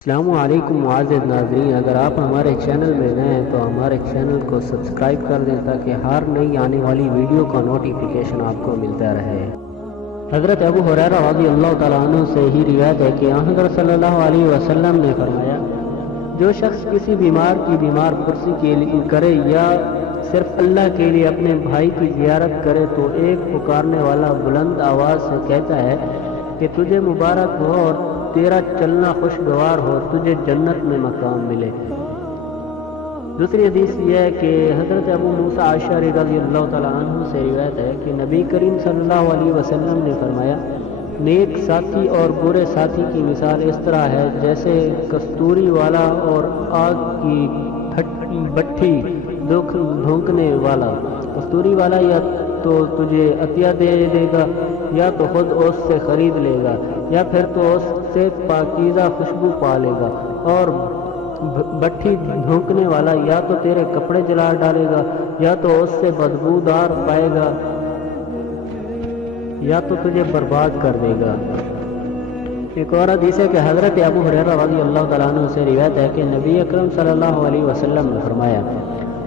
السلام علیکم معزز ناظرین، اگر آپ ہمارے چینل میں نئے ہیں تو ہمارے چینل کو سبسکرائب کر دیں تاکہ ہر نئی آنے والی ویڈیو کا نوٹیفیکیشن آپ کو ملتا رہے۔ حضرت ابو ہریرہ رضی اللہ تعالیٰ عنہ سے ہی روایت ہے کہ حضرت صلی اللہ علیہ وسلم نے فرمایا، جو شخص کسی بیمار کی بیمار پرسی کے لیے کرے یا صرف اللہ کے لیے اپنے بھائی کی زیارت کرے تو ایک پکارنے والا بلند آواز سے کہتا ہے کہ تجھے مبارک ہو اور تیرا چلنا خوشگوار ہو، تجھے جنت میں مقام ملے۔ دوسری حدیث یہ ہے کہ حضرت ابو موسیٰ اشعری رضی اللہ تعالیٰ عنہ سے روایت ہے کہ نبی کریم صلی اللہ علیہ وسلم نے فرمایا، نیک ساتھی اور برے ساتھی کی مثال اس طرح ہے جیسے کستوری والا اور آگ کی بٹھی دھونکنے والا۔ کستوری والا یا تو تجھے عطیہ دے دے گا یا تو خود اس سے خرید لے گا یا پھر تو اس سے پاکیزہ خوشبو پا لے گا، اور بٹھی دھونکنے والا یا تو تیرے کپڑے جلا ڈالے گا یا تو اس سے بدبودار پائے گا یا تو تجھے برباد کر دے گا۔ ایک اور حدیث ہے کہ حضرت ابو ہریرہ رضی اللہ تعالیٰ عنہ سے روایت ہے کہ نبی اکرم صلی اللہ علیہ وسلم نے فرمایا،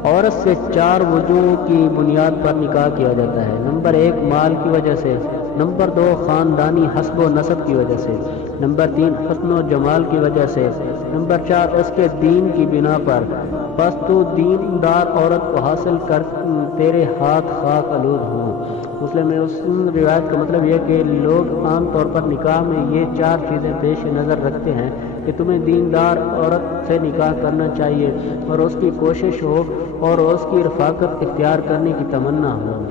عورت سے 4 وجوہ کی بنیاد پر نکاح کیا جاتا ہے۔ نمبر 1 مال کی وجہ سے، نمبر 2 خاندانی حسب و نسب کی وجہ سے، نمبر 3 حسن و جمال کی وجہ سے، نمبر 4 اس کے دین کی بنا پر۔ بس تو دیندار عورت کو حاصل کر تیرے ہاتھ خاک آلود ہوں۔ مسلم میں اس روایت کا مطلب یہ کہ لوگ عام طور پر نکاح میں یہ 4 چیزیں پیش نظر رکھتے ہیں کہ تمہیں دیندار عورت سے نکاح کرنا چاہیے اور اس کی کوشش ہو اور اس کی رفاقت اختیار کرنے کی تمنا ہو۔